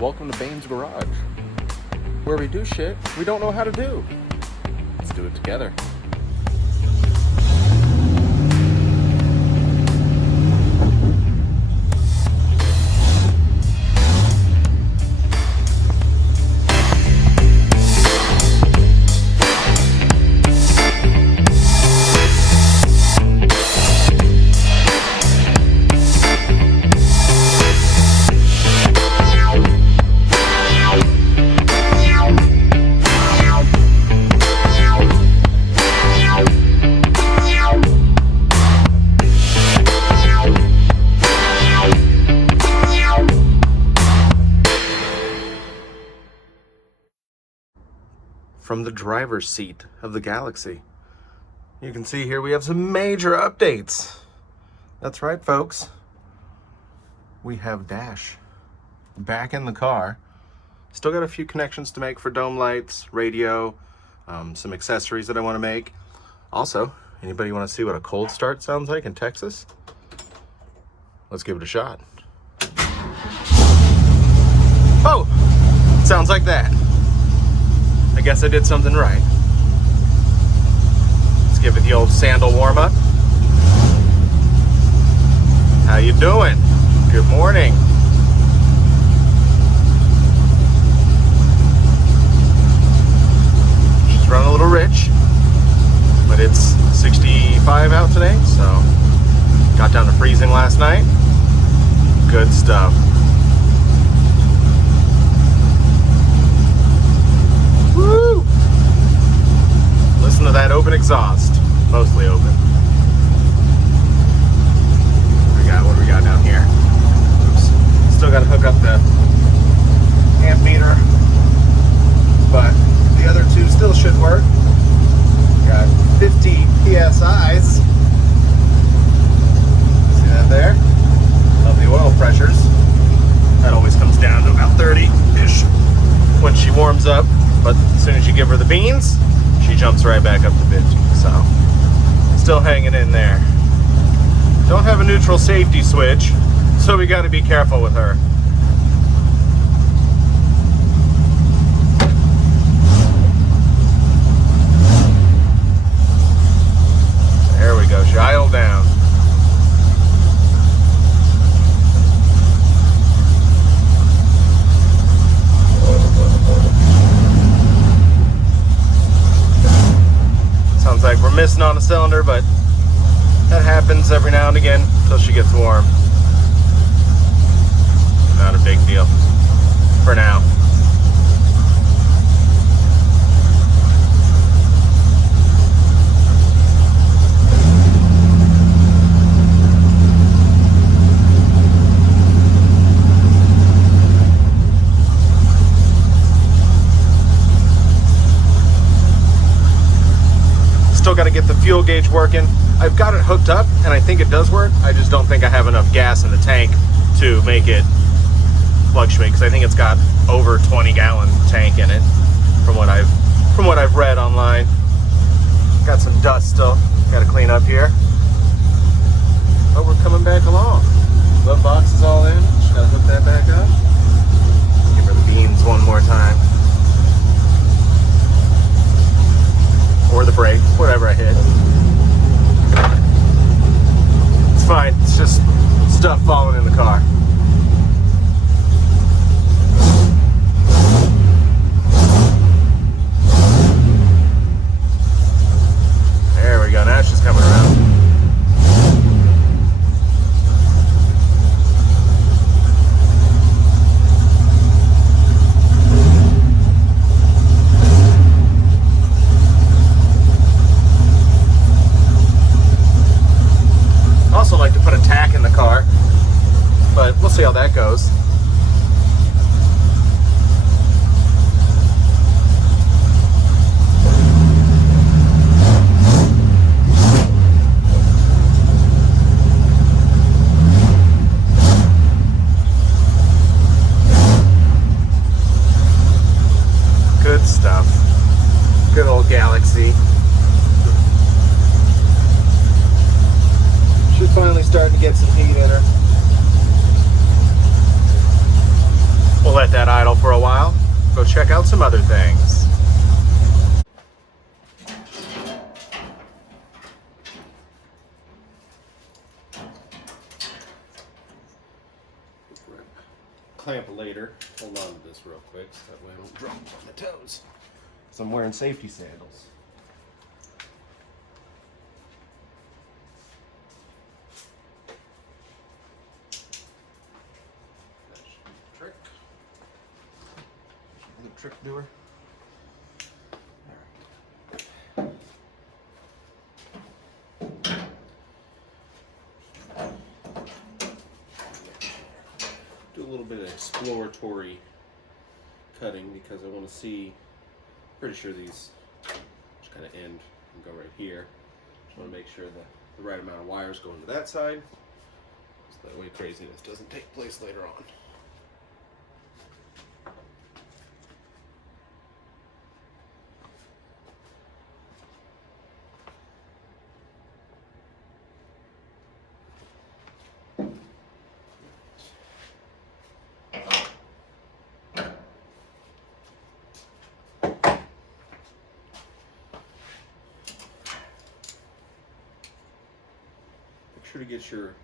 Welcome to Bane's Garage, where we do shit we don't know how to do. Let's do it together. From the driver's seat of the Galaxie, you can see here we have some major updates. That's right, folks. We have Dash back in the car. Still got a few connections to make for dome lights, radio, some accessories that I want to make. Also, anybody want to see what a cold start sounds like in Texas? Let's give it a shot. Oh, sounds like that. I guess I did something right. Let's give it the old sandal warm-up. How you doing? Good morning. She's running a little rich, but it's 65 out today, so got down to freezing last night. Good stuff. Woo! Listen to that open exhaust. Mostly open. What do we got down here? Oops. Still got to hook up the amp meter, but the other two still should work. Got 50 PSIs. See that there? Of the oil pressures. That always comes down to about 30-ish when she warms up. But as soon as you give her the beans, she jumps right back up to 50. So, still hanging in there. Don't have a neutral safety switch, so we got to be careful with her. There we go. She idled down. Sounds like we're missing on a cylinder, but that happens every now and again until she gets warm. Not a big deal for now. Still got to get the fuel gauge working. I've got it hooked up and I think it does work. I just don't think I have enough gas in the tank to make it fluctuate, because I think it's got over 20-gallon tank in it from what I've read online. Got some dust still got to clean up here. But we're coming back along. Glove box is all in. Just got to hook that back up. Give her the beans one more time. Or the brake, whatever I hit. It's fine, it's just stuff falling in the car. There we go, now she's coming around. Also like to put a tack in the car, but we'll see how that goes. Good stuff. Good old Galaxie. She's finally starting to get some heat in her. We'll let that idle for a while. Go check out some other things. Clamp later. Hold on to this real quick so that way I don't drop on my toes. So I'm wearing safety sandals. That should be the trick. The trick doer. Do a little bit of exploratory cutting because I want to see, pretty sure these just kind of end and go right here. Just want to make sure that the right amount of wires go into that side so that way craziness doesn't take place later on. Make sure to get your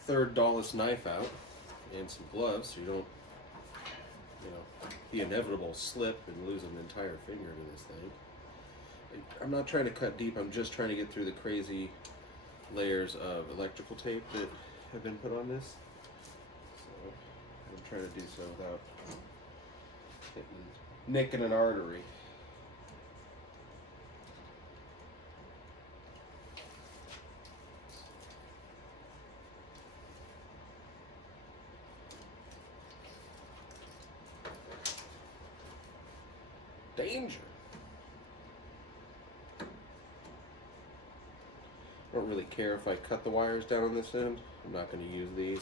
third dullest knife out and some gloves so you don't, the inevitable slip and lose an entire finger to this thing. I'm not trying to cut deep, I'm just trying to get through the crazy layers of electrical tape that have been put on this. So I'm trying to do so without nicking an artery. Danger. I don't really care if I cut the wires down on this end. I'm not going to use these.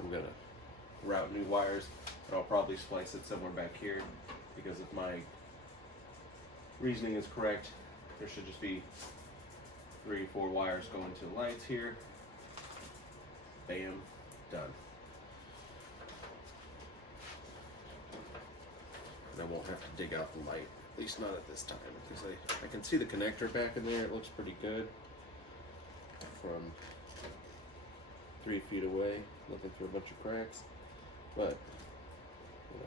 I'm going to route new wires, and I'll probably splice it somewhere back here because if my reasoning is correct, there should just be 3 or 4 wires going to the lights here. Bam, done. I won't have to dig out the light, at least not at this time, because I can see the connector back in there. It looks pretty good from 3 feet away, looking through a bunch of cracks, but there we go.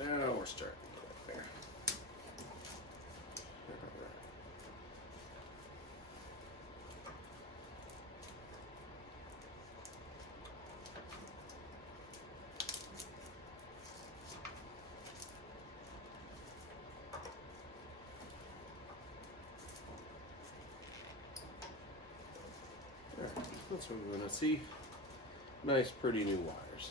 Now we're starting to go there. That's what we're going to see. Nice, pretty new wires.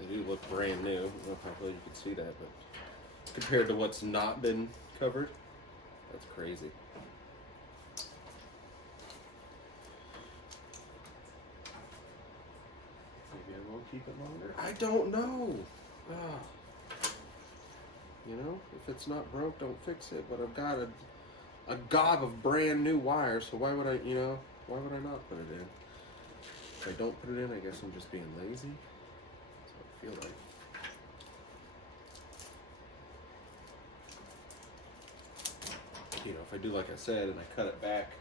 They do look brand new. I don't know how well you can see that, but compared to what's not been covered, that's crazy. Maybe I won't keep it longer. I don't know. You know, if it's not broke, don't fix it. But I've got a gob of brand new wires, so why would I, why would I not put it in? If I don't put it in, I guess I'm just being lazy. That's what I feel like. If I do like I said, and I cut it back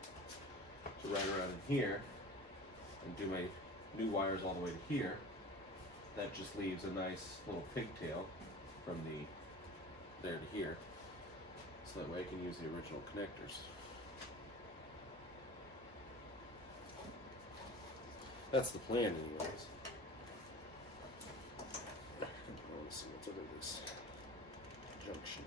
to right around in here, and do my new wires all the way to here, that just leaves a nice little pigtail from there to here. So that way I can use the original connectors. That's the plan anyways. I want to see what's under this junction.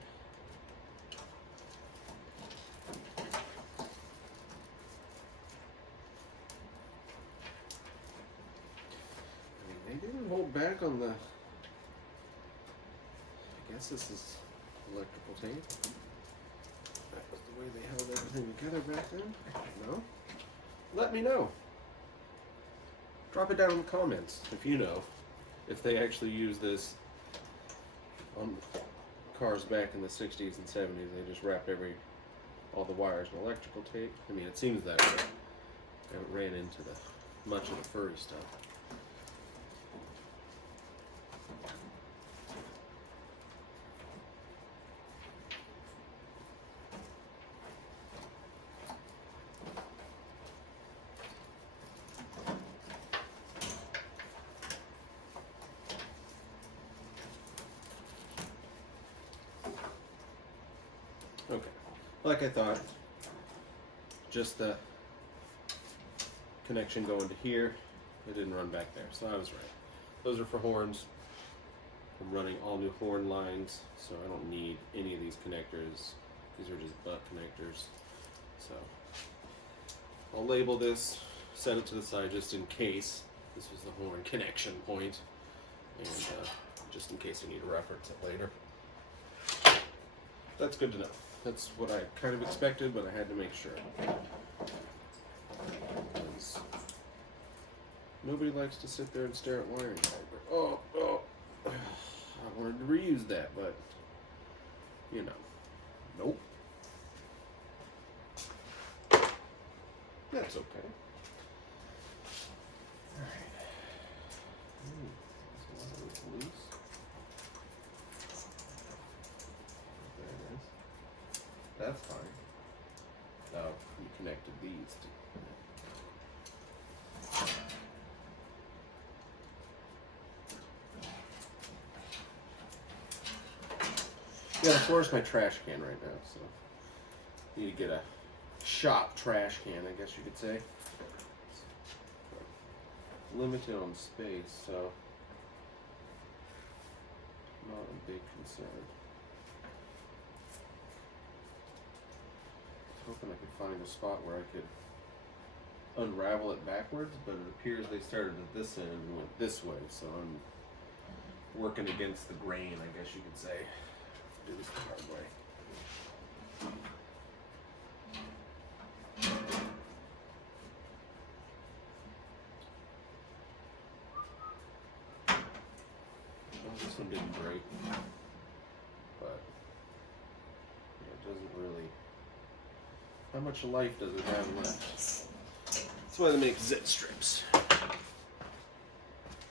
I mean, they didn't hold back on the, I guess this is electrical tape. That was the way they held everything together back then. I don't know. Let me know. Drop it down in the comments if you know. if they actually use this on cars back in the 60s and 70s, they just wrapped all the wires in electrical tape. I mean, it seems that way. I haven't ran into much of the furry stuff. Okay, like I thought, just the connection going to here, it didn't run back there, so I was right. Those are for horns. I'm running all new horn lines, so I don't need any of these connectors. These are just butt connectors. So I'll label this, set it to the side just in case this was the horn connection point, and just in case I need to reference it later. That's good to know. That's what I kind of expected, but I had to make sure. Because nobody likes to sit there and stare at wiring fiber. Oh, I wanted to reuse that, but, you know, nope. That's okay. Alright. There's a lot of this loose. There it is. That's fine. Oh, you connected these two. Yeah, the floor's my trash can right now, so need to get a shop trash can, I guess you could say. Limited on space, so not a big concern. I was hoping I could find a spot where I could unravel it backwards, but it appears they started at this end and went this way, so I'm working against the grain, I guess you could say. Do this the hard way. Well, this one didn't break, but yeah, it doesn't really. How much life does it have left? That's why they make zip strips.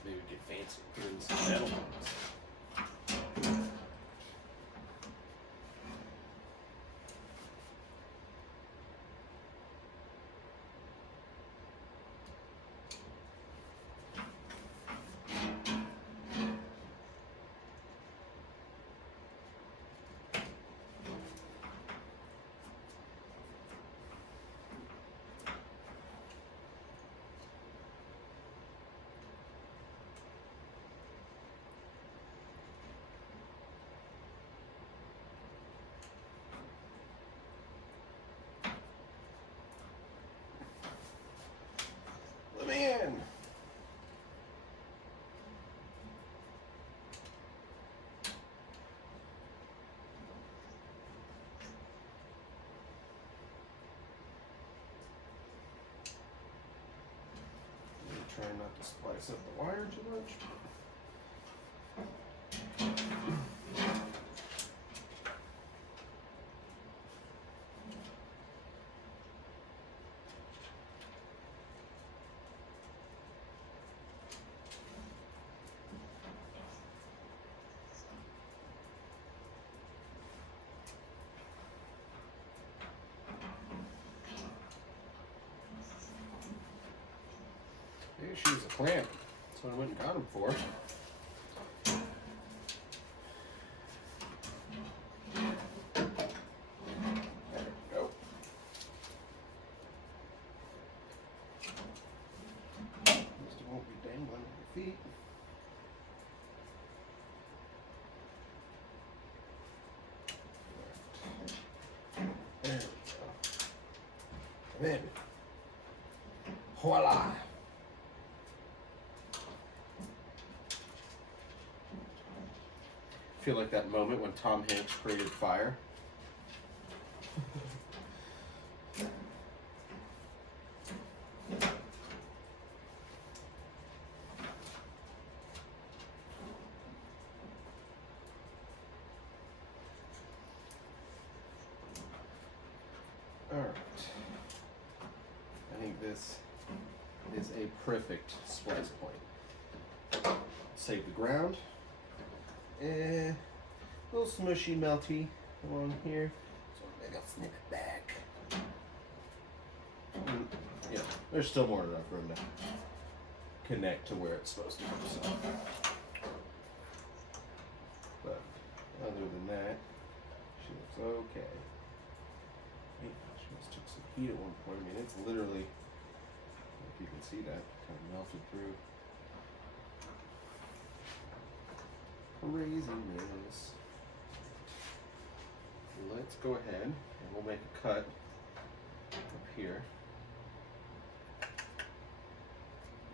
Maybe get fancy, put in some metal ones. Let me in. Try not to splice up the wire too much. Maybe she was a clamp. That's what I went and got him for. There we go. At least it won't be dangling at your feet. There we go. Come in. Voila. Feel like that moment when Tom Hanks created fire. Alright. I think this is a perfect splice point. Save the ground. A little smushy, melty along here. So maybe I'll snip it back. Yeah, there's still more than enough room to connect to where it's supposed to go. So. But other than that, she looks okay. She just took some heat at one point. I mean, it's literally, if you can see that, kind of melted through. Craziness. Let's go ahead and we'll make a cut up here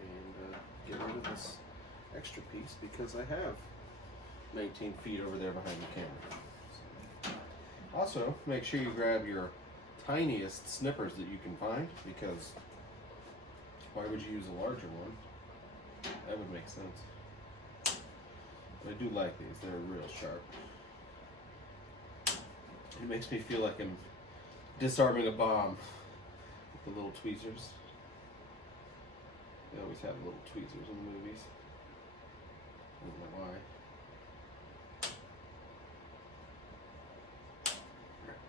and get rid of this extra piece because I have 19 feet over there behind the camera. So. Also, make sure you grab your tiniest snippers that you can find because why would you use a larger one? That would make sense. But I do like these, they're real sharp. It makes me feel like I'm disarming a bomb with the little tweezers. They always have little tweezers in the movies. I don't know why. Right.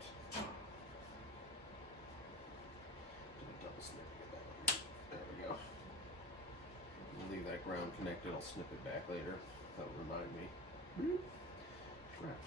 Do a double snip to get that one. There we go. We'll leave that ground connected. I'll snip it back later. That'll remind me. Right.